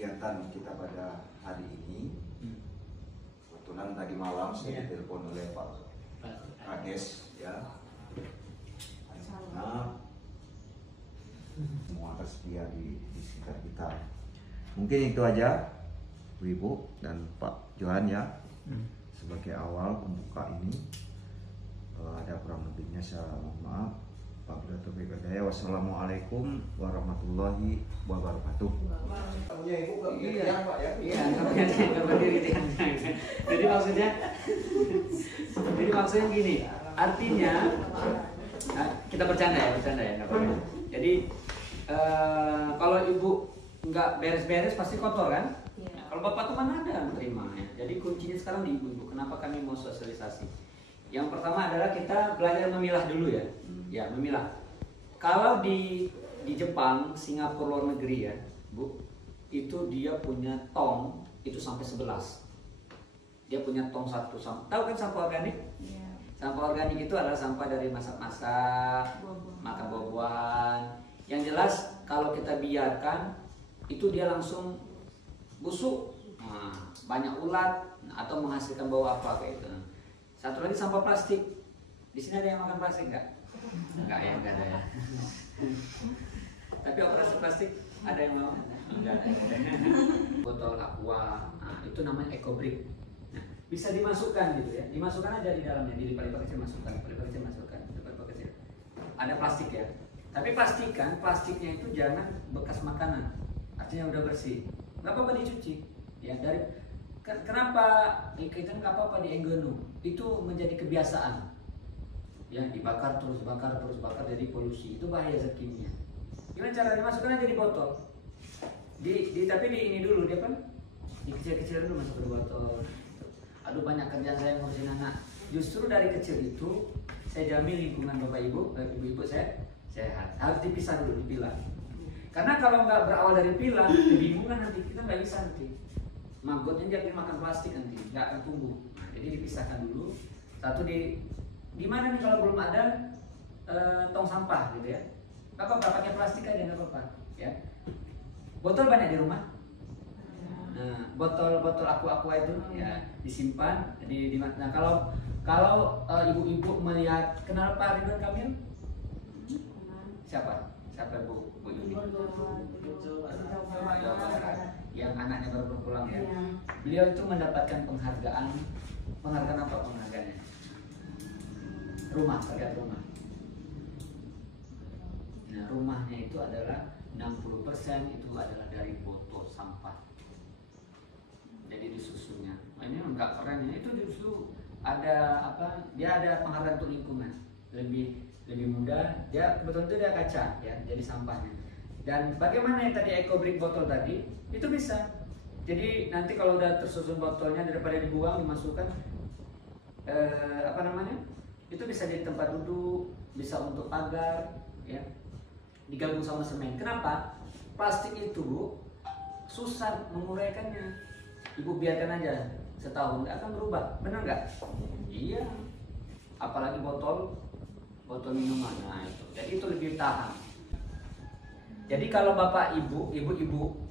kegiatan kita pada hari ini. Kebetulan tadi malam saya ditelepon oleh Pak Kades ya. Nah, semua tersedia di sekitar kita. Mungkin itu aja, Bu Ibu dan Pak Johan ya, sebagai awal pembuka ini. Ada kurang lebihnya saya mohon maaf. Wassalamualaikum warahmatullahi wabarakatuh. Punya ibu nggak punya Iya. tiang, Pak ya? Iya, nggak berdiri tiang. Jadi maksudnya gini, artinya kita bercanda ya, nggak apa-apa. Jadi kalau ibu nggak beres-beres pasti kotor kan? Iya. Kalau bapak tuh mana ada yang terima ya. Jadi kuncinya sekarang di ibu-ibu. Kenapa kami mau sosialisasi? Yang pertama adalah kita belajar memilah dulu ya. Ya, memilah. Kalau di Jepang, Singapura, luar negeri ya, Bu, itu dia punya tong itu sampai 11. Dia punya tong satu. Tahu kan sampah organik? Iya. Sampah organik itu adalah sampah dari masak-masak, makan buah-buahan. Yang jelas kalau kita biarkan itu dia langsung busuk, banyak ulat atau menghasilkan bau apa kayak gitu. Satu lagi sampah plastik. Di sini ada yang makan plastik nggak? Enggak ya, enggak ada ya. Tapi operasi plastik ada yang mau? Enggak ada. Botol aqua, itu namanya ecobrick. Nah, bisa dimasukkan gitu ya. Dimasukkan aja di dalamnya, di lipat-lipat kecil masukkan, lipat-lipat kecil. Ada plastik ya. Tapi pastikan plastiknya itu jangan bekas makanan. Artinya udah bersih. Enggak apa-apa dicuci. Ya, kenapa kita nggak apa-apa dienggenu? Itu menjadi kebiasaan. Ya, dibakar terus bakar jadi polusi. Itu bahaya zat kimia. Gimana cara dimasukkan aja di botol? Tapi di ini dulu dia kan dikecil-kecil dulu masuk ke botol. Aduh, banyak kerjaan saya ngurusin anak. Justru dari kecil itu saya jamin lingkungan Bapak Ibu, ibu-ibu saya sehat. Harus dipisah dulu, dipilah. Karena kalau nggak berawal dari pilah, kebingungan nanti kita nggak bisa nanti. Maggotnya jadi makan plastik nanti, nggak akan tumbuh. Nah, jadi dipisahkan dulu. Satu di mana nih kalau belum ada tong sampah gitu ya? Nggak apa-apa, pakai plastik aja nggak apa-apa. Ya. Botol banyak di rumah. Nah, botol aqua itu ya disimpan nah kalau ibu-ibu melihat, kenal Pak Ridwan Kamil? Siapa Bu Yuni? Yang anaknya baru pulang ya. Beliau itu mendapatkan penghargaan apa penghargaannya? Terkait rumah. Nah, rumahnya itu adalah 60% itu adalah dari botol sampah. Jadi disusunnya. Nah, ini enggak keren ya. Itu justru ada apa? Dia ada penghargaan untuk lingkungan. Lebih mudah. Dia betul-betul dia kaca ya, jadi sampahnya. Dan bagaimana yang tadi ecobrick botol tadi? Itu bisa. Jadi nanti kalau udah tersusun botolnya daripada dibuang dimasukkan itu bisa jadi tempat duduk, bisa untuk pagar, ya, digabung sama semen. Kenapa? Plastik itu susah menguraikannya. Ibu biarkan aja setahun, nggak akan berubah, benar nggak? Iya. Apalagi botol minuman, nah itu. Jadi itu lebih tahan. Jadi kalau bapak ibu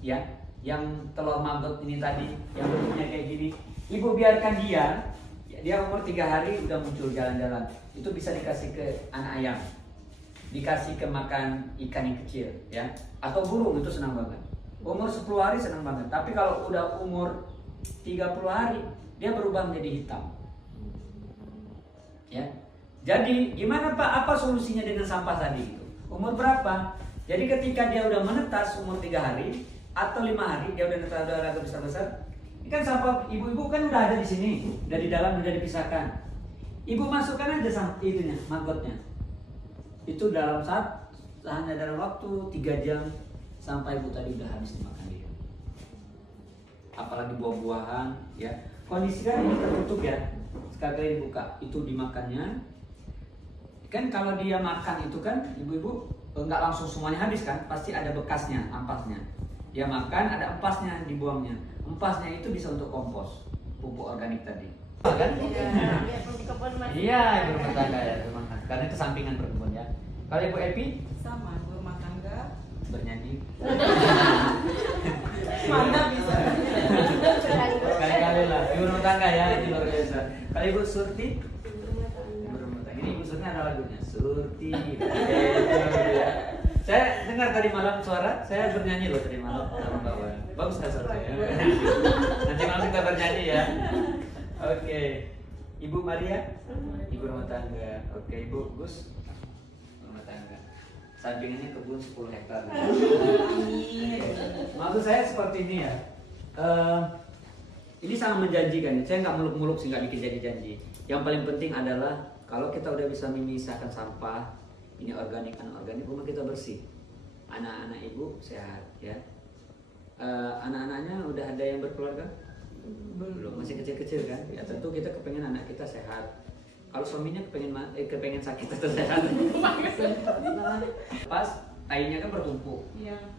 ya, yang telur maggot ini tadi, yang bentuknya kayak gini, ibu biarkan dia umur 3 hari udah muncul jalan-jalan. Itu bisa dikasih ke anak ayam, dikasih ke makan ikan yang kecil ya, atau burung, itu senang banget. Umur 10 hari senang banget. Tapi kalau udah umur 30 hari dia berubah menjadi hitam. Ya. Jadi gimana Pak? Apa solusinya dengan sampah tadi itu? Umur berapa? Jadi ketika dia udah menetas umur 3 hari atau 5 hari, dia udah netas, udah agak besar-besar. Ini kan sampah ibu-ibu kan udah ada di sini, udah di dalam, udah dipisahkan. Ibu masukkan aja itunya, maggotnya. Itu hanya dalam waktu 3 jam sampai ibu tadi udah habis dimakan dia. Apalagi buah-buahan, ya. Kondisi kan ini tertutup ya, sekali dibuka, itu dimakannya. Kan kalau dia makan itu kan, ibu-ibu nggak langsung semuanya habis kan, pasti ada bekasnya, ampasnya. Dia makan, ada empasnya, dibuangnya. Empasnya itu bisa untuk kompos, pupuk organik tadi. Kan? Iya, ibu rumah tangga ya, karena itu sampingan perkebun ya. Kalau Ibu Epi? Sama, ibu rumah tangga. Bernyanyi. Mantap Ibu Surti? Ibu rumah tangga. Ini Ibu Surti ada lagunya. Surti. Saya dengar tadi malam suara, saya bernyanyi loh tadi malam sama Mbak Wan. Bagus kan suara saya? Nanti malam kita bernyanyi ya. Oke. Ibu Maria? Ibu rumah tangga. Oke, Ibu Gus? Rumah tangga. Sampingannya kebun 10 hektar. Maksud saya seperti ini ya. Ini sangat menjanjikan. Saya nggak muluk-muluk sih, nggak bikin janji-janji. Yang paling penting adalah kalau kita udah bisa memisahkan sampah, ini organik, anorganik, rumah kita bersih. Anak-anak ibu sehat ya. Anak-anaknya udah ada yang berkeluarga? Belum, masih kecil-kecil kan? Ya tentu kita kepengen anak kita sehat. Kalau suaminya kepengen sakit atau sehat. Pas tainya kan bertumpuk.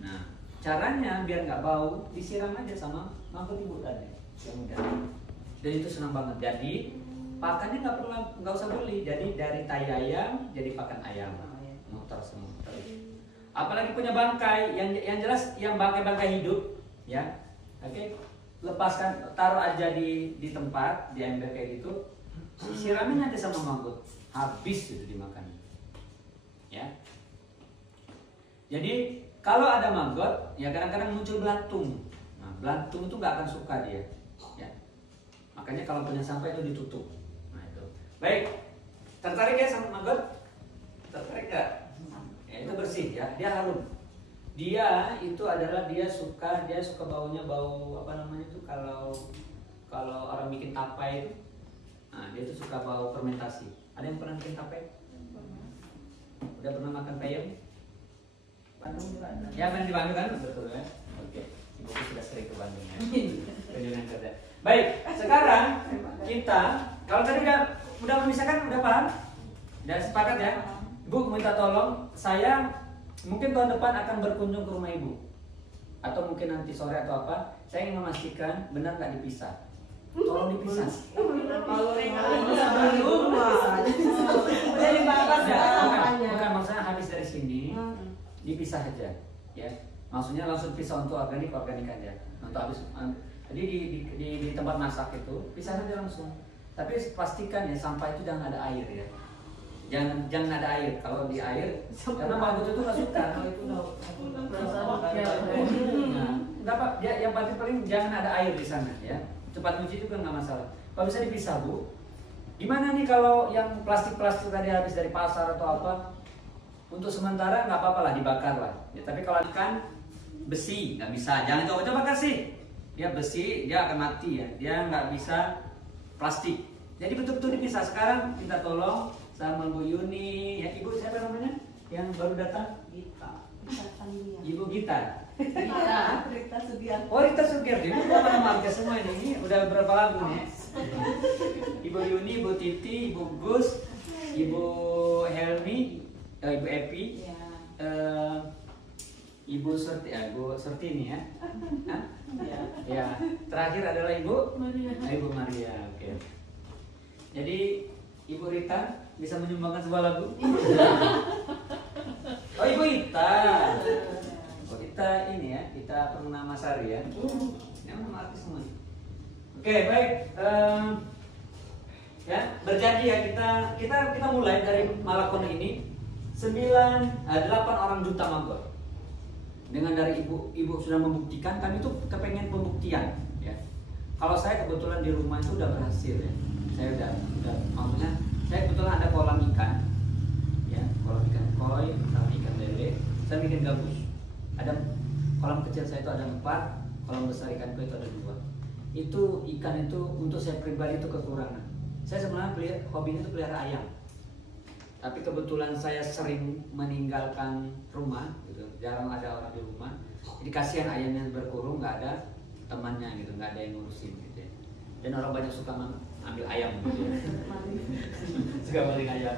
Nah, caranya biar nggak bau, disiram aja sama mangkuk ibu tadi. Dan itu senang banget. Jadi pakannya nggak usah beli. Jadi dari tai ayam jadi pakan ayam. Muter semua. Apalagi punya bangkai, yang jelas yang bangkai hidup, ya. Oke. Lepaskan, taruh aja di tempat, di ember kayak gitu. Siramin aja sama mangkuk. Habis itu dimakan. Ya. Jadi kalau ada maggot, ya kadang-kadang muncul belatung. Nah, belatung itu nggak akan suka dia. Ya. Makanya kalau punya sampah itu ditutup. Nah itu. Baik. Tertarik ya sama maggot? Tertarik nggak? Ya, itu bersih ya, dia harum. Dia itu adalah dia suka baunya, bau apa namanya itu kalau orang bikin tapai itu. Nah, dia itu suka bau fermentasi. Ada yang pernah bikin tapai? Udah pernah makan peyem? Bandung juga ada. Ya, main di Bandung kan? Betul ya. Oke. Ibu sudah sering ke Bandung ya. Kunjungan kerja. Baik, sekarang kita kalau tadi udah memisahkan, udah paham? Udah sepakat ya? Ibu minta tolong, saya mungkin tahun depan akan berkunjung ke rumah ibu, atau mungkin nanti sore atau apa. Saya ingin memastikan benar nggak dipisah. Tolong dipisah. Kalau bukan maksudnya habis dari sini dipisah aja, ya. Maksudnya langsung pisah untuk organik aja. Untuk habis, jadi di tempat masak itu pisah saja langsung. Tapi pastikan ya sampah itu jangan ada air ya. Jangan ada air. Kalau di air, karena maggot itu nggak suka. Kalau itu nggak apa. Yang paling jangan ada air di sana ya. Cepat cuci juga nggak masalah. Kalau bisa dipisah bu. Gimana nih kalau yang plastik tadi habis dari pasar atau apa? Untuk sementara nggak apa-apa lah, dibakar lah. Ya, tapi kalau ikan besi nggak bisa. Jangan coba-coba kasih. Dia besi, dia akan mati ya. Dia nggak bisa plastik. Jadi betul-betul dipisah. Sekarang minta tolong sama Bu Yuni, ya Ibu siapa namanya? Yang baru datang? Gita. Ibu Gita. Rita Sugiarto. Oh, Rita Sugiarto. Ibu nama marga semua ini. Udah berapa lagu nih? Ibu Yuni, Ibu Titi, Ibu Gus, Ibu Helmi, Ibu Epi, Ibu Surti, Ibu Surti ini ya. Hah? Ya. Terakhir adalah Ibu Maria. Ibu Maria, oke. Jadi Ibu Rita bisa menyumbangkan sebuah lagu? Oh, Ibu Ita. Oh, Ita ini ya, Ita Purnamasari ya. Yang nama artis semua. Oke, baik. Ya, berjanji ya kita mulai dari Malakon ini 8 orang juta maggot. Dengan dari ibu sudah membuktikan, kami itu kepengen pembuktian ya. Kalau saya kebetulan di rumah itu udah berhasil ya. Saya udah maksudnya saya kebetulan ada kolam ikan, ya kolam ikan koi sama ikan lele. Saya bikin gabus. Ada kolam kecil saya itu ada 4, kolam besar ikan koi itu ada 2. Itu ikan itu untuk saya pribadi itu kekurangan. Saya sebenarnya hobinya itu pelihara ayam. Tapi kebetulan saya sering meninggalkan rumah, gitu. Jarang ada orang di rumah. Jadi kasihan ayamnya berkurung, nggak ada temannya gitu, nggak ada yang ngurusin gitu. Ya. Dan orang banyak suka ambil ayam gitu ya. Suka maling ayam.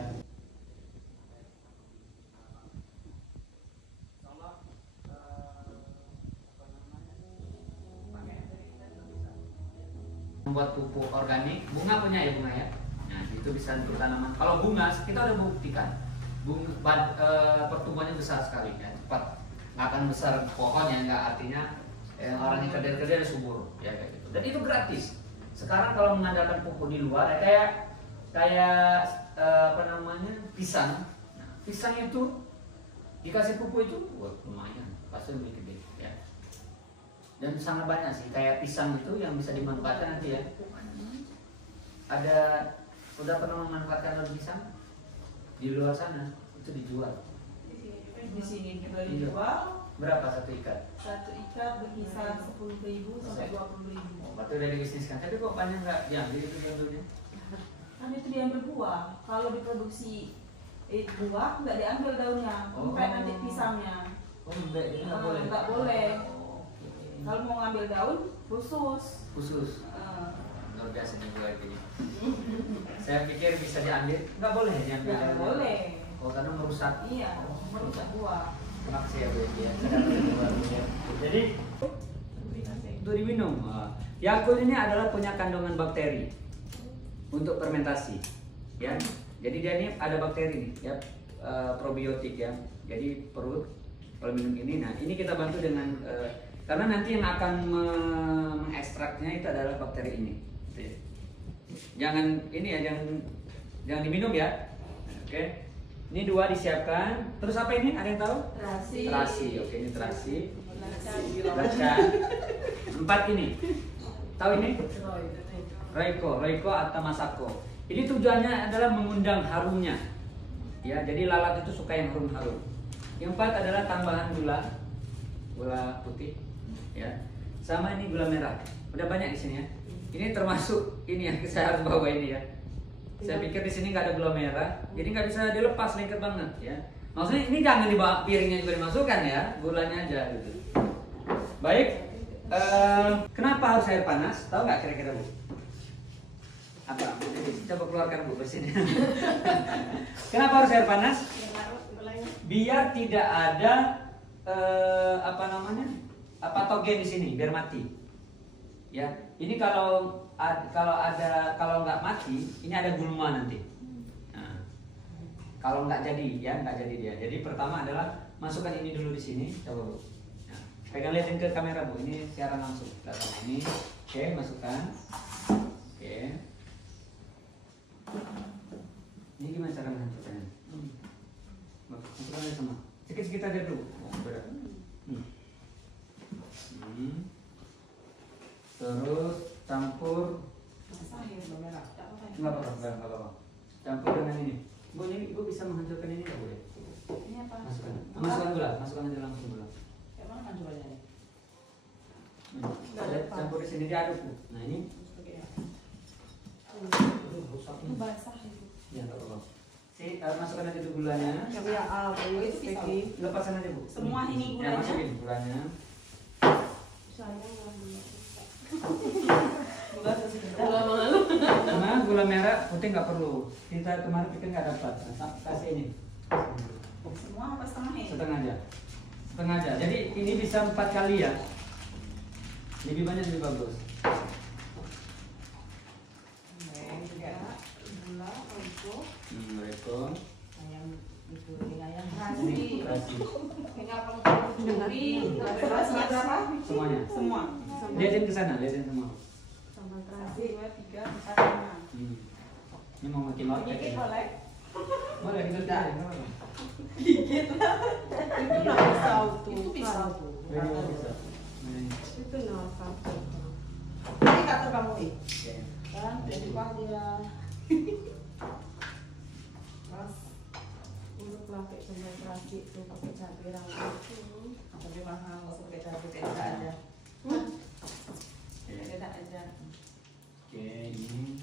Membuat pupuk organik, bunga punya ya bunga ya. Nah itu bisa untuk tanaman. Kalau bunga kita udah buktikan, pertumbuhannya besar sekali ya, cepat. Nggak akan besar pohonnya, nggak artinya orang yang kerja subur ya kayak gitu. Dan itu gratis. Sekarang kalau mengandalkan pupuk di luar, ya kayak kayak apa namanya pisang. Nah, pisang itu dikasih pupuk itu, wah lumayan, pasti lebih gede ya. Dan sangat banyak sih, kayak pisang itu yang bisa dimanfaatkan nanti ya. Ada udah pernah memanfaatkan daun pisang di luar sana itu dijual. Di sini juga dijual. Berapa satu ikat? Satu ikat berkisar 10.000 sampai 20.000. Oh, berarti udah dibisniskan. Tapi kok banyak nggak diambil itu diambilnya? Kan itu diambil buah. Kalau diproduksi buah nggak diambil daunnya, sampai nanti pisangnya. Oh, enggak, itu nggak boleh. Nggak boleh. Oke. Kalau mau ngambil daun khusus. Khusus. Luar biasa nih gue gini. Saya pikir bisa diambil, nggak boleh ya diambil. Nggak boleh. Oh, karena merusak. Iya, merusak buah. Makasih ya Bu ya. Jadi untuk diminum. Yakult ini adalah punya kandungan bakteri untuk fermentasi, ya. Jadi dia ini ada bakteri nih, ya, probiotik ya. Jadi perut kalau minum ini, nah ini kita bantu dengan karena nanti yang akan mengekstraknya itu adalah bakteri ini. Jangan ini ya, jangan diminum ya. Oke. Ini 2 disiapkan. Terus apa ini? Ada yang tahu? Terasi. Terasi. Oke, ini terasi. Belacan. 4 ini. Tahu ini? Roiko atau Masako. Ini tujuannya adalah mengundang harumnya. Ya, jadi lalat itu suka yang harum-harum. Yang 4 adalah tambahan gula putih, ya. Sama ini gula merah. Udah banyak di sini ya. Ini termasuk ini yang saya harus bawa ini ya. Saya pikir di sini nggak ada gula merah, jadi nggak bisa dilepas, lengket banget ya. Maksudnya ini jangan dibawa piringnya juga dimasukkan ya, gulanya aja gitu. Baik, kenapa harus air panas? Tahu nggak kira-kira Bu? Apa? Coba keluarkan Bu bersinnya. Kenapa harus air panas? Biar tidak ada apa namanya patogen di sini, biar mati. Ya, ini kalau nggak mati, ini ada gulma nanti. Nah, kalau nggak jadi ya, nggak jadi dia. Jadi pertama adalah masukkan ini dulu di sini, coba Bu. Nah, pegang liatin ke kamera Bu, ini siaran langsung. Datang ini, oke, masukkan. Oke. Ini gimana cara menghancurkannya? Masukkan aja sama. Sedikit aja dulu. Oh, berat. Terus campur. Nggak apa-apa. Campur dengan ini. Bu, ini Ibu bisa menghancurkan ini nggak Bu ya? Ini apa? Masukkan gula, masukkan aja langsung gula. Kayak mana kan coba ini? Campur di sini diaduk Bu. Nah ini. Itu basah itu. Ya nggak apa-apa. Masukkan aja dulu gulanya. Itu pisau. Lepaskan aja Bu. Semua ini Ya gulanya. masukin gulanya. Karena gula merah putih nggak perlu. Kita kemarin pikir nggak dapat. Nah, kasih ini. Semua apa setengah ini? Setengah aja. Jadi ini bisa 4 kali ya. Lebih banyak lebih bagus. Roiko. Ini terasi. Semuanya. Semua. Lihatin ke sana, lihatin semua. Terasi 2, 3, 4, 5. Ini mau makin lotek. Gigit boleh? Boleh kita lihat, nggak apa-apa. Gigit lah. Itu nggak pisau tuh. Itu pisau tuh. Ini bisa. Ini. Itu nggak satu. Ini kata kamu ini. Oke. Kan jadi dia. Mas, untuk pakai konsentrasi itu pakai cabai rawit itu, tapi mahal nggak pakai cabai beda aja. Beda aja. Oke, ini.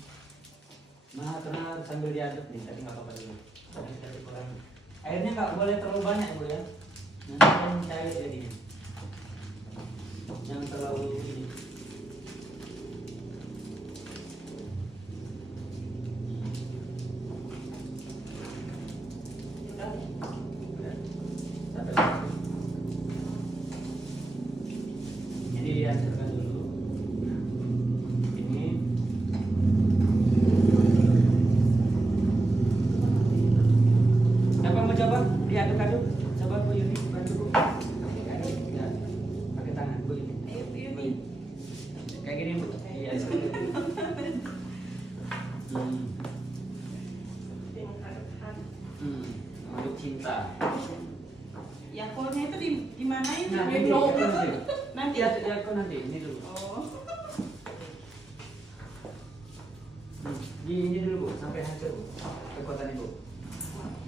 Nah, karena sambil diaduk nih, tadi nggak apa-apa dulu. Tadi kita kurang. Airnya nggak boleh terlalu banyak Bu ya. Nanti kan cair jadinya. Jangan terlalu ini. Jadi dihancurkan dulu. Nah, ini siapa mau coba diaduk-aduk? Coba Bu Yuni bantu Bu. Ya, pakai tangan Bu Yuni. Bu Yuni. Kayak gini Bu. Iya. Yakulnya itu di mana ini? Nah, Belum. nanti. Nanti. Ya, aku nanti ini dulu. Oh. Ini dulu Bu, sampai hancur Bu. Kekuatan Ibu.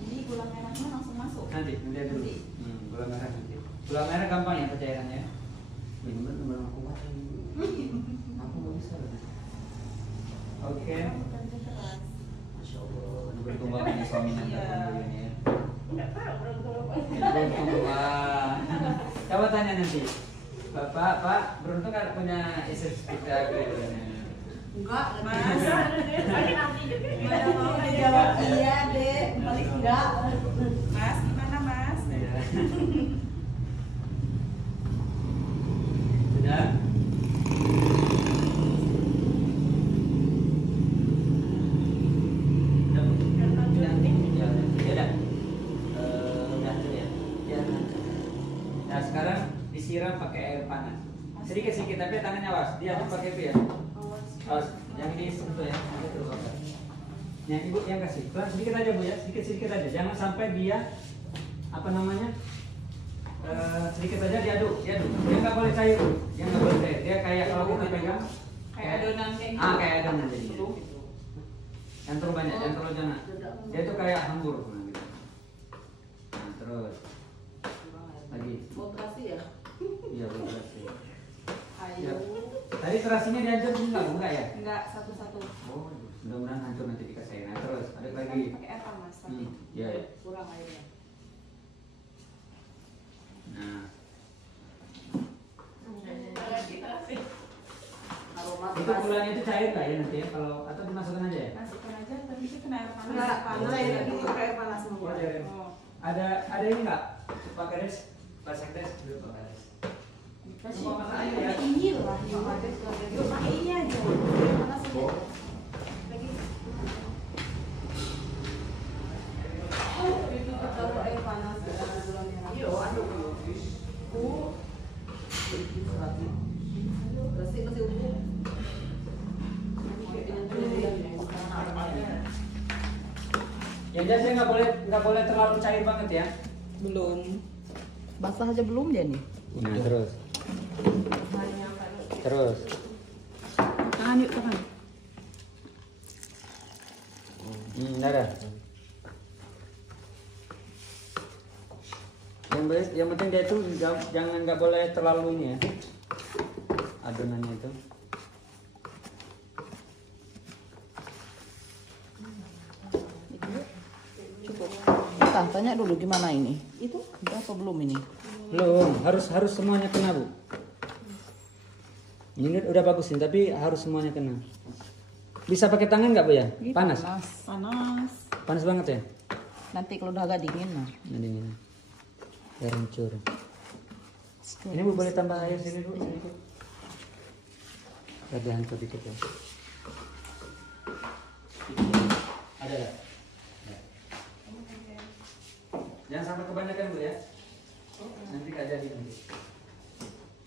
Ini gula merahnya langsung masuk. Nanti dulu. Gula merah nanti. Gula merah gampang ya pencairannya. Ini benar aku kuat ini. Aku nggak bisa. Oke. Masya Allah. Beruntung banget nih suami nanti ini ya. Enggak tahu beruntung apa. Beruntung wah. Coba tanya nanti. Bapak, Pak, beruntung nggak punya istri seperti aku ya? Enggak, Mas. Mana mau jawab iya, Dek. Paling enggak. Mas, gimana, Mas? Iya. Sudah? Nah sekarang disiram pakai air panas. Sedikit-sedikit tapi tangannya awas. Diaduk pakai itu ya. Awas. Yang ini sentuh ya. Nanti terbakar. Yang ibu yang kasih. Kurang sedikit aja Bu ya. Sedikit-sedikit aja. Jangan sampai dia apa namanya? Sedikit aja diaduk. Dia nggak boleh cair. Dia nggak boleh cair. Dia kayak kalau kita pegang Kayak adonan kayak gitu. kayak adonan jadi. Yang terlalu banyak, yang terlalu jangan. Dia tuh kayak hambur. Nah, terus lagi. Operasi ya? Iya berarti. Ayo. Tadi terasinya dihancur enggak ya? Enggak, satu-satu. Oh, mudah-mudahan hancur nanti dikasih. Nah, terus ada lagi. Pakai air panas tadi. Iya. Kurang airnya. Nah, Aroma itu gulanya itu cair nggak ya nanti ya? Kalau atau dimasukkan aja ya? Masukkan aja, tapi itu kena air panas. Enggak, panas cair ya. lagi pakai air panas semua. Oh, cair. Oh. Ada ini nggak? Pak Kades, Pak Sekdes, dulu Pak Kades. Kasih Mau masak aja ya? pakai ini lah. Yuk pakai ini aja. Panas aja. Lagi. Itu taruh air panas dengan gula merah. Yuk, aduk. Kasih ubu. Yang jelas dia nggak boleh terlalu cair banget ya. Belum. Basah aja belum dia nih. Nah, terus. Terus. Tangan yuk tangan. Ada. Yang penting dia itu jangan nggak boleh terlalu ini ya. Adonannya itu. Cukup. Tanya dulu gimana ini? Itu udah apa belum ini? Belum, harus semuanya kena Bu. Ini udah bagus ini, tapi harus semuanya kena. Bisa pakai tangan nggak Bu ya? Ih, Panas. Panas. Panas banget ya? Nanti kalau udah agak dingin nah. Ini. Biar hancur. Ini Bu boleh tambah air sini Bu. Ada hancur dikit ya. Ada nggak? Jangan sampai kebanyakan Bu ya. Nanti nggak jadi nanti.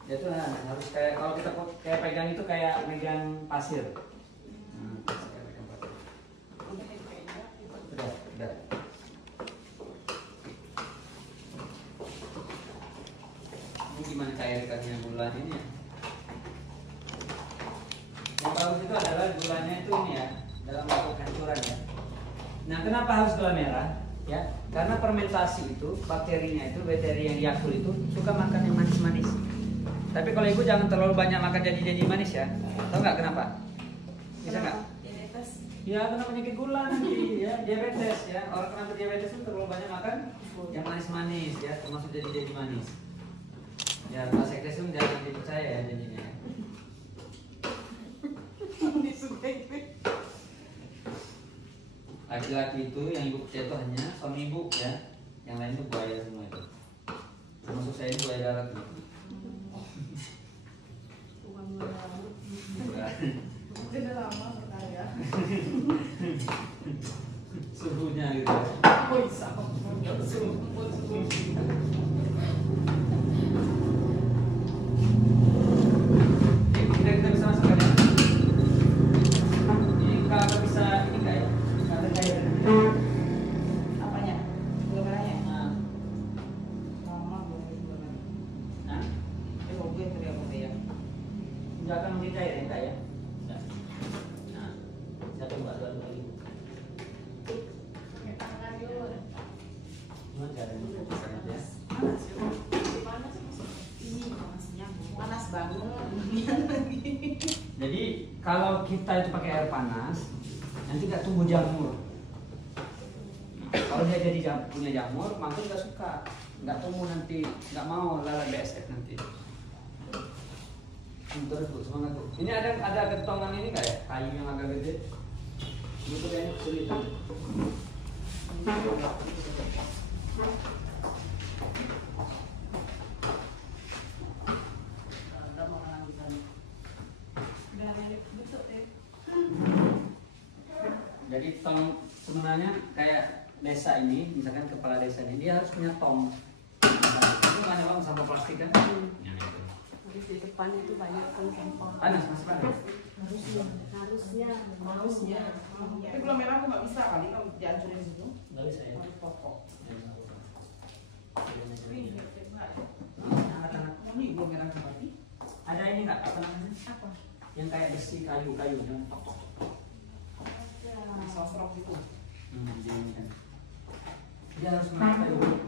Ya itu harus kayak kalau kita kayak pegang itu kayak megang pasir. Kayak megang pasir. Udah. Ini gimana cairkannya gula ini ya? Yang bagus itu adalah gulanya itu ini ya, dalam bentuk hancuran ya. Nah, kenapa harus gula merah? Ya, karena fermentasi itu bakterinya itu bakteri yang yakul itu suka makan yang manis-manis. Tapi kalau ibu jangan terlalu banyak makan janji-janji manis ya. Tahu nggak kenapa? Bisa nggak? Diabetes. Ya kena penyakit gula nanti ya, diabetes ya. Orang kena diabetes itu terlalu banyak makan yang manis-manis ya, termasuk janji-janji manis. Ya, Pak Sekdes itu jangan dipercaya ya janjinya. Laki-laki itu yang ibu percaya itu hanya suami ibu ya, yang lain itu buaya semua itu. Termasuk saya ini buaya darat nih. Udah lama berkaya. Suhunya gitu. Oh, sama. Suhu. Kita bisa masukkan ya. Ini kalau bisa ini enggak ya? Ada cair. Apanya? Gula merahnya? Nah, Lama. nggak akan makin cair enggak ya? Nggak. Nah, saya coba dulu lagi. Cuma caranya ya. Panas banget. Jadi kalau kita itu pakai air panas, nanti nggak tumbuh jamur. Kalau dia jadi punya jamur, mantul nggak suka, nggak tumbuh nanti, nggak mau lala BSF nanti. Terus Bu, semangat Bu. Ini ada kentongan ini nggak ya? Kayu yang agak gede. Itu kayaknya kesulitan. Jadi tong sebenarnya kayak desa ini, misalkan kepala desa ini dia harus punya tong. Ini mana bang sampah plastik kan? Yang itu. Habis di depan itu banyak kan sampah. Panas masih panas. Harusnya. Tapi gula merah aku nggak bisa kali kalau dihancurin di situ. Nggak bisa ya. Harus pokok. Anak-anak Ini gula merah berarti. ada ini nggak apa namanya? Apa? Yang kayak besi kayu-kayu yang tok tok. Sosrok gitu. Dia ini kan. Dia harus menata dulu.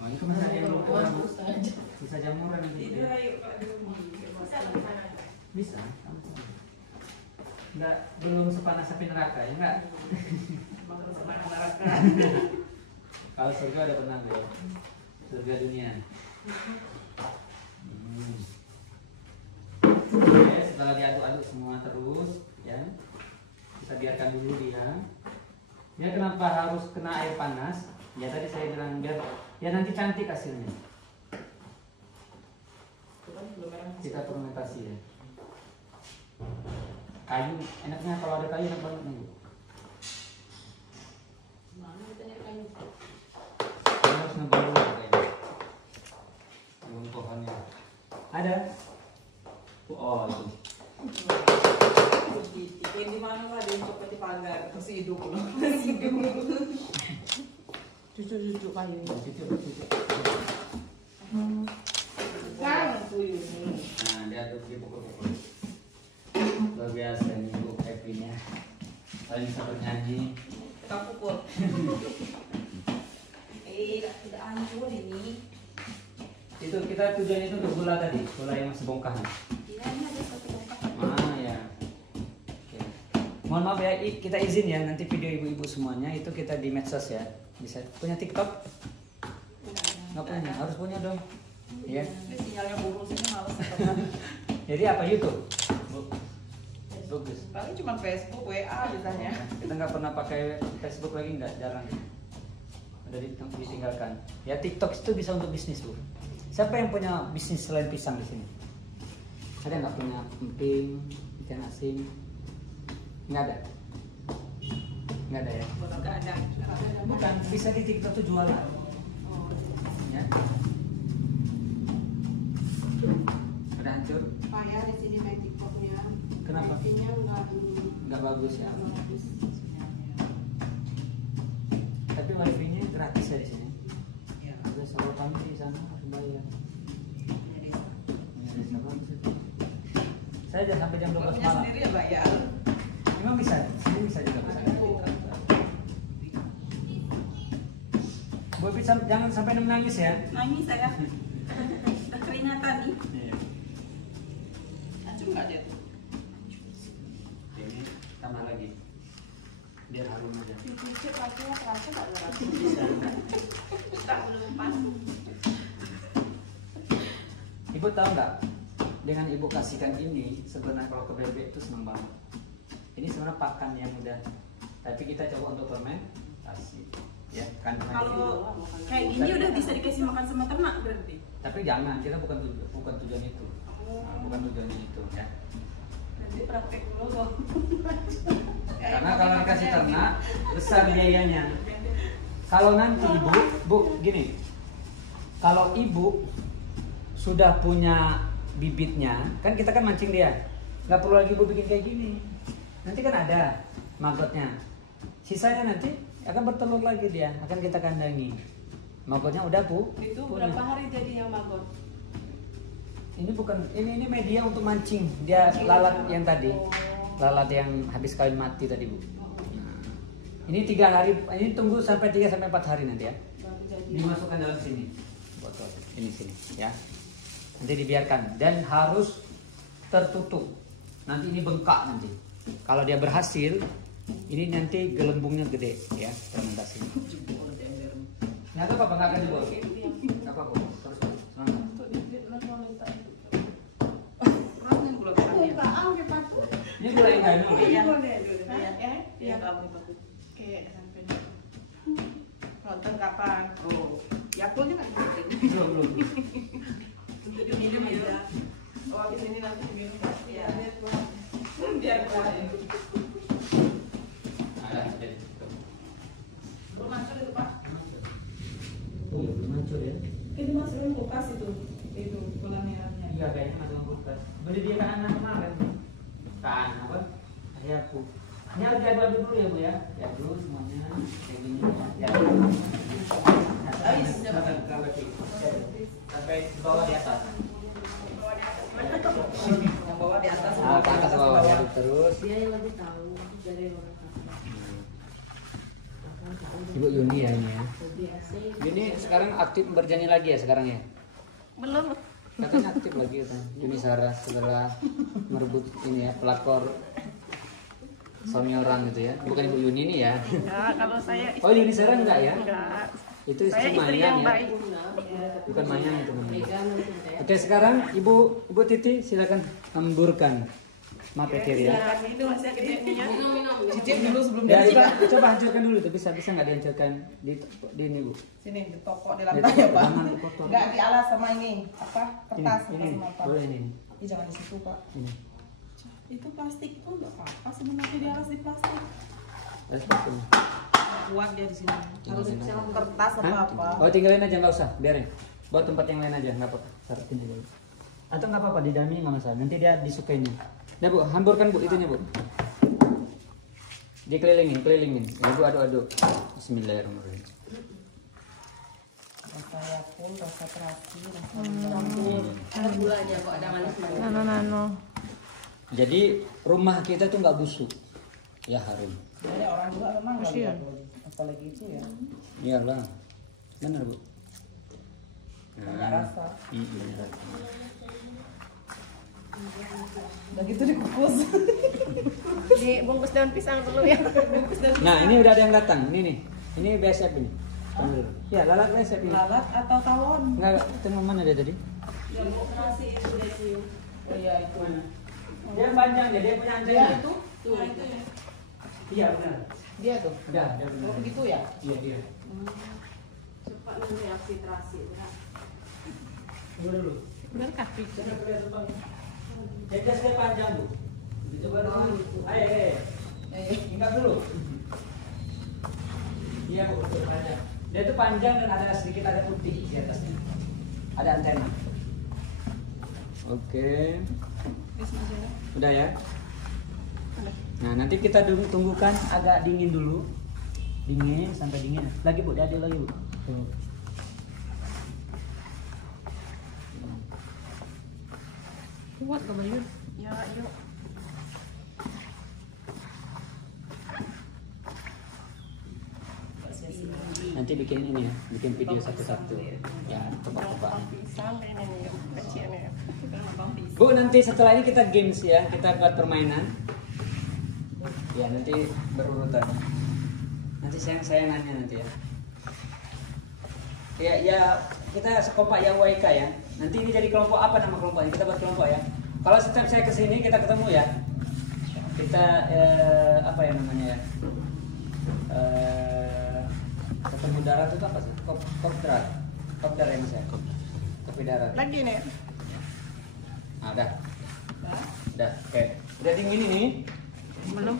Oh, ini kemana dia belum pulang? Bisa jamuran nanti. Tidur ayo kalau di rumah. Bisa. Enggak, belum sepanas api neraka ya enggak? Makan sama neraka. Kalau surga udah pernah ya. Surga dunia. Oke, setelah diaduk-aduk semua terus, ya kita biarkan dulu dia. Dia kenapa harus kena air panas? Ya tadi saya bilang biar ya nanti cantik hasilnya. Itu kan gula merah. Kita fermentasi ya. Kayu enaknya kalau ada kayu enak banget nih. Mana kita nyari kayu? Kita harus nebang dulu kayaknya. Nebang pohonnya. Ada. Oh itu. Ini di mana lah dia coba di pagar masih hidup loh. Cucu-cucu kayu. Cucuk. Kan tuyul nih. Nah dia tuh dipukul-pukul. Luar biasa nih Bu happy-nya. Paling bisa bernyanyi. Kita pukul. Tidak hancur ini. Itu kita tujuan itu untuk gula tadi, gula yang masih bongkahan. Iya, ini ada satu bongkah. Ah ya. Oke. Mohon maaf ya, kita izin ya nanti video ibu-ibu semuanya itu kita di medsos ya. Bisa punya TikTok? Nggak punya, harus punya dong. Iya. Ini sinyalnya buruk sini males. Jadi apa YouTube? Bagus. Paling cuma Facebook, WA biasanya. Kita nggak pernah pakai Facebook lagi, nggak, jarang. Udah ditinggalkan. Ya TikTok itu bisa untuk bisnis Bu. Siapa yang punya bisnis selain pisang di sini? Ada nggak punya emping, ikan asin? Nggak ada. Nggak ada ya. Nggak ada. Bukan, bisa di TikTok tuh jualan. Ya. Udah hancur? Pak ya di sini main TikToknya. Kenapa? Wifi-nya Nggak bagus ya. nggak bagus. Tapi wifi-nya gratis ya di sini. Iya. Ada salur kami di sana harus bayar. Ya, bagus itu. Saya aja sampai jam 12 Kalau punya malam. sendiri ya bayar. Memang bisa, sini bisa juga bisa. Bu bisa jangan sampai menangis ya. Nangis saya. Udah keringatan nih. Iya. Hancur nggak dia tuh? Ini tambah lagi. Biar harum aja. Cucu pakai terasa nggak berat? Bisa. Tak belum pas. Ibu tahu nggak? Dengan ibu kasihkan ini sebenarnya kalau ke bebek itu senang banget. Ini sebenarnya pakan yang udah, tapi kita coba untuk fermentasi, ya kan? Kalau kayak gini udah bisa dikasih makan sama ternak berarti. Tapi jangan, kita bukan tujuan itu, bukan tujuannya itu ya. Nanti praktek dulu dong. Karena kalau dikasih ternak besar biayanya. Kalau nanti ibu, bu gini, kalau ibu sudah punya bibitnya, kan kita kan mancing dia, nggak perlu lagi ibu bikin kayak gini. Nanti kan ada magotnya, sisanya nanti akan bertelur lagi dia, akan kita kandangi. Magotnya udah Bu. Itu punya. berapa hari jadi yang maggot? ini bukan ini media untuk mancing. Dia lalat yang tadi. Lalat yang habis kawin mati tadi, Bu. Nah, ini 3 hari, ini tunggu sampai 3 sampai 4 hari nanti ya. Dimasukkan dalam sini. Botol. Ini sini ya. Nanti dibiarkan dan harus tertutup. Nanti ini bengkak nanti. Kalau dia berhasil, ini nanti gelembungnya gede ya, fermentasi. Nggak apa-apa, nggak akan dibawa. Nggak apa-apa. Terus semangat. Ini gula yang ganu ya. Iya, kamu bagus. Kayak sampai nonton kapan? Oh, Yakulnya kan Belum. ini aja. Oh, di sini nanti minum. Iya. Biar keluar. Ada. Belum masuk itu, Pak. Oh, belum hancur ya. Itu masukin kulkas itu gula merahnya. Iya, kayaknya masuk kulkas. Beli dia ke anak kemarin. Kan apa? Ayahku. Ini harus diaduk dulu ya, Bu ya. Diaduk semuanya kayak gini ya. Sampai di bawah di atas. Yang bawah di atas. Ke atas bawah diaduk terus. Dia yang lebih tahu dari orang Ibu Yuni ya ini ya. Yuni sekarang aktif bernyanyi lagi ya sekarang ya? Belum. Katanya aktif lagi kan. Yuni Sarah setelah merebut ini ya pelakor suami orang gitu ya. Bukan Ibu Yuni ini ya. Enggak, kalau saya Oh Yuni Sarah enggak ya? enggak. Itu Saya istri istri Mayang yang ya. baik. Bukan Mayang itu namanya. Oke sekarang Ibu Titi silakan hamburkan. Maaf ya Kiri ya. Nah, itu masih gedenya. Cicip dulu sebelum Ya dia coba hancurkan dulu tuh bisa nggak dihancurkan di ini Bu? sini di toko di lantai ya, Pak. Jangan kotor. Enggak di alas sama ini, apa? Kertas ini sama apa? boleh ini. Ih, jangan di situ, Pak. Ini. Itu plastik itu enggak apa-apa sebenarnya di alas di plastik. Terus pakai. Kuat dia di sini. Harus Tinggalin aja. kertas apa Hah? apa. Oh tinggalin aja nggak usah, biarin. Buat tempat yang lain aja nggak apa-apa. Taruh sini dulu. Atau nggak apa-apa di dalam ini nggak masalah. Nanti dia disukainya. Udah Bu, hamburkan Bu itunya Bu. Dikelilingin. Ya Bu aduk-aduk. Bismillahirrahmanirrahim. Rasa Yakult, rasa terasi, rasa Ada gulanya kok, ada manis-manis. Nano. Jadi rumah kita tuh nggak busuk. Ya harum. Jadi orang juga memang enggak lihat apalagi itu ya. Iyalah. Benar Bu. Banyak rasa. Iya. Udah gitu dikukus. Dibungkus daun pisang dulu ya. Nah ini udah ada yang datang. Ini nih. Ini BSF ini. Tunggu dulu. Ya lalat BSF ini. Lalat atau tawon? Enggak, tengok mana dia tadi? Demokrasi itu deh. Oh iya itu. Dia panjang ya, dia punya antena. Ya itu. Nah, itu ya. Iya benar. Dia tuh. Udah, dia Oh benar. begitu ya? Iya dia. Cepat nanti aksi terasi. Tunggu dulu. Berkah. Dia panjang Bu. Dicoba dulu. Ayo. Ingat dulu. Iya Bu, betul panjang. Dia itu panjang dan ada sedikit ada putih di atasnya. Ada antena. Oke. Udah ya. Nah nanti kita tunggukan agak dingin dulu. Dingin sampai dingin. Lagi Bu, diaduk lagi Bu. Tuh. Kuat gak Bayu? Ya, yuk. Nanti bikin ini ya, bikin video satu-satu. Ya, tebak-tebak. Pisang ini nih, kecilnya. Bu, nanti setelah ini kita games ya, kita buat permainan. Ya, nanti berurutan. Nanti sayang-sayangannya nanti ya. Ya, kita sekompak ya WK ya. Nanti ini jadi kelompok apa nama kelompoknya? Kita buat kelompok ya. Kalau setiap saya kesini kita ketemu ya. Kita apa ya namanya ya? Ketemu darat itu apa sih? Kopdar ya mas ya? Kopi darat. Lagi nih. Nah, udah. Oke. Udah dingin ini. Belum.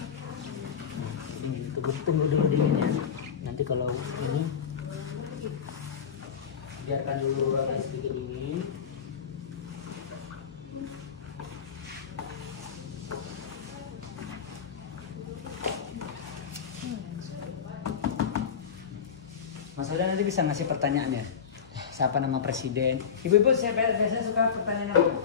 Dingin. Tunggu dulu dinginnya. Nanti kalau ini biarkan dulu agak sedikit dingin. Mas Uda nanti bisa ngasih pertanyaan ya. siapa nama presiden. Ibu-ibu saya biasanya suka pertanyaan apa?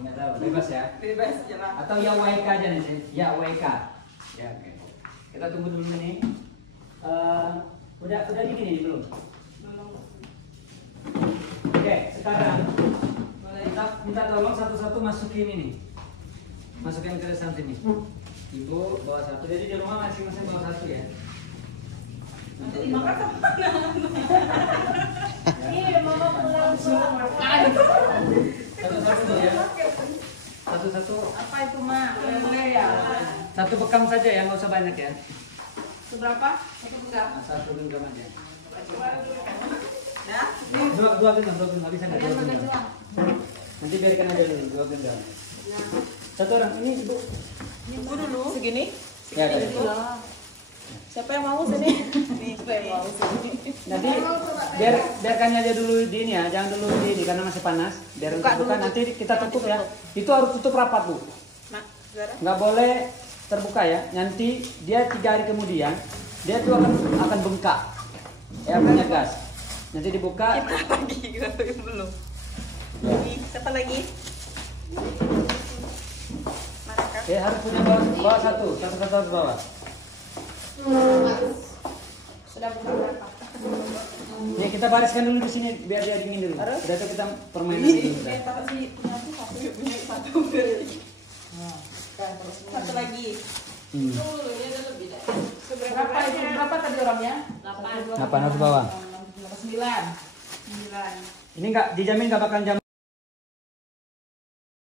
Nggak tahu, bebas ya. Bebas jalan. Atau ya WK aja nih, ya WK. Ya, oke. Kita tunggu dulu nih. Udah dingin ini belum? Belum. Oke, sekarang kita minta tolong satu-satu masukin ini. Masukin ke dalam sini. Ibu bawa satu. Jadi di rumah masing-masing bawa satu ya. Nanti dimakan kemana? Ini mama pulang Satu-satu ya. Satu-satu. Apa itu mak? Oleh ya. Satu bekam saja ya, nggak usah banyak ya. Seberapa? Satu enggak. Nah, satu genggam aja. Ya. Dua genggam nggak bisa nggak dua genggam. Nanti biarkan aja dulu dua genggam. Satu orang ini ibu. Ibu dulu. Segini? Ya, ada. Siapa yang mau sini? Nih, siapa yang mau sini? Nanti biarkan aja dulu di ini ya, jangan dulu di ini karena masih panas. Biar buka nanti kita tutup ya. Itu harus tutup rapat bu. Mak, Zara. Nggak boleh terbuka ya. Nanti dia 3 hari kemudian dia tuh akan bengkak. Ya punya gas. Nanti dibuka. Lagi kita belum. Ya. Siapa lagi? Harus punya bawa satu harus bawa. Sudah berapa? Ya kita bariskan dulu di sini biar dia dingin dulu. Udah itu kita permainan dulu. Kita sih punya satu, punya satu. Satu lagi. Berapa itu? Berapa tadi orangnya? 8 harus bawa. 9. 9. Ini nggak dijamin nggak bakal jam